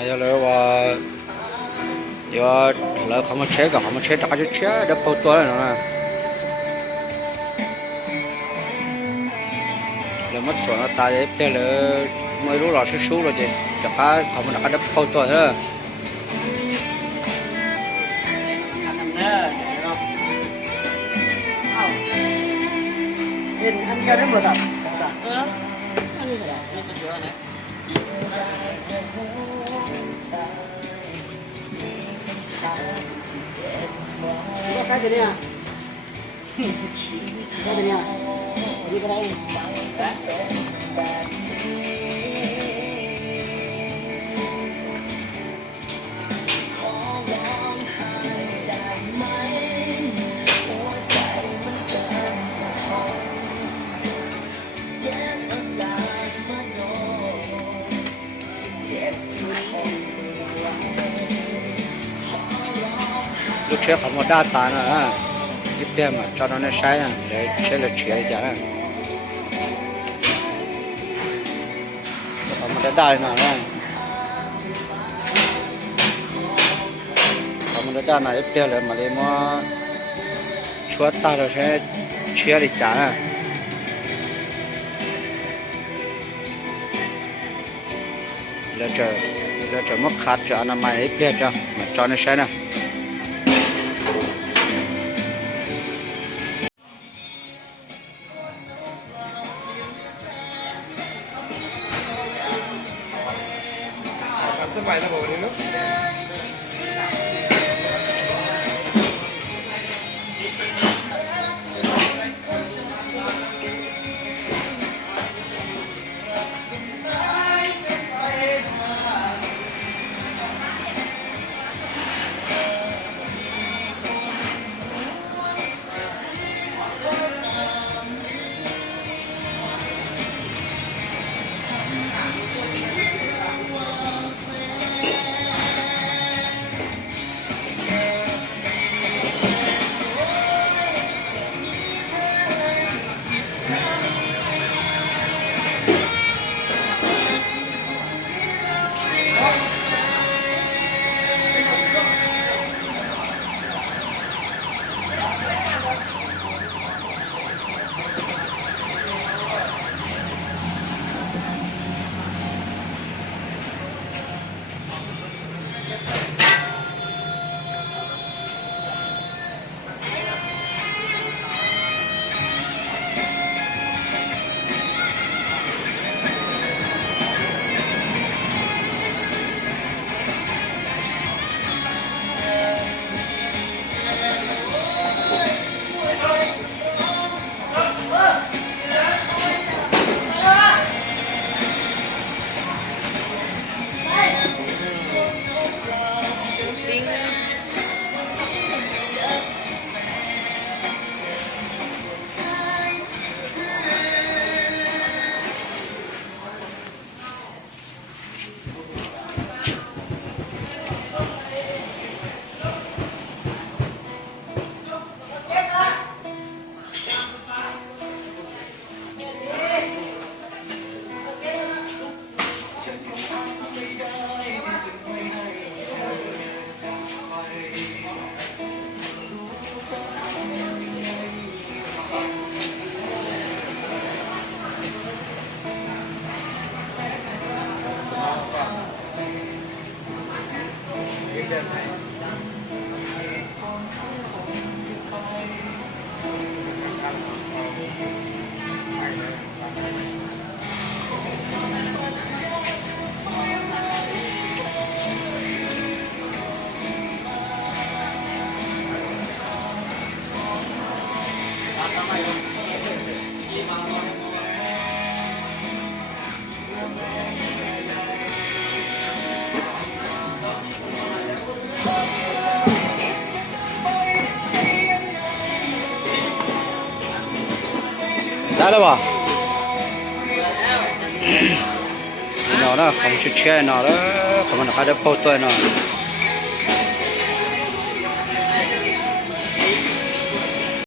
那要来话，要来他们车个，他们车大就车都跑多了呢。แล้วมันสวนตายเปเลยไม่รู้หรอกชู้ๆเลยจะพาเขามันก็ได้เข้าตัวเนอะเห็นอันเดียวได้หมดสับสับอันนี้ก็ได้ไม่เป็นเยอะนะก็ใส่ตัวเนี้ยใส่ตัวเนี้ยนี่ก็ได้ลูกเชื้อของมันด้าตานะที่เพี้ยมจอดนั้นใช้นะเลยเชื้อเลยเชื้อจ้ะนะของมันได้นะของมันได้นะเพี้ยเลยมาเลยมาช่วยตาเราใช้เชื้อเลยจ้ะนะแล้วจะมาขัดจะอนามัยเพี้ยจ้ะมาจอดนั้นใช้นะ สบายนะผมวันนี้เนาะได้แล้วป่ะเนาะนะเขาชื่อเชื่อเนาะแล้วเขามันเขาได้โพสต์ตัวเนาะ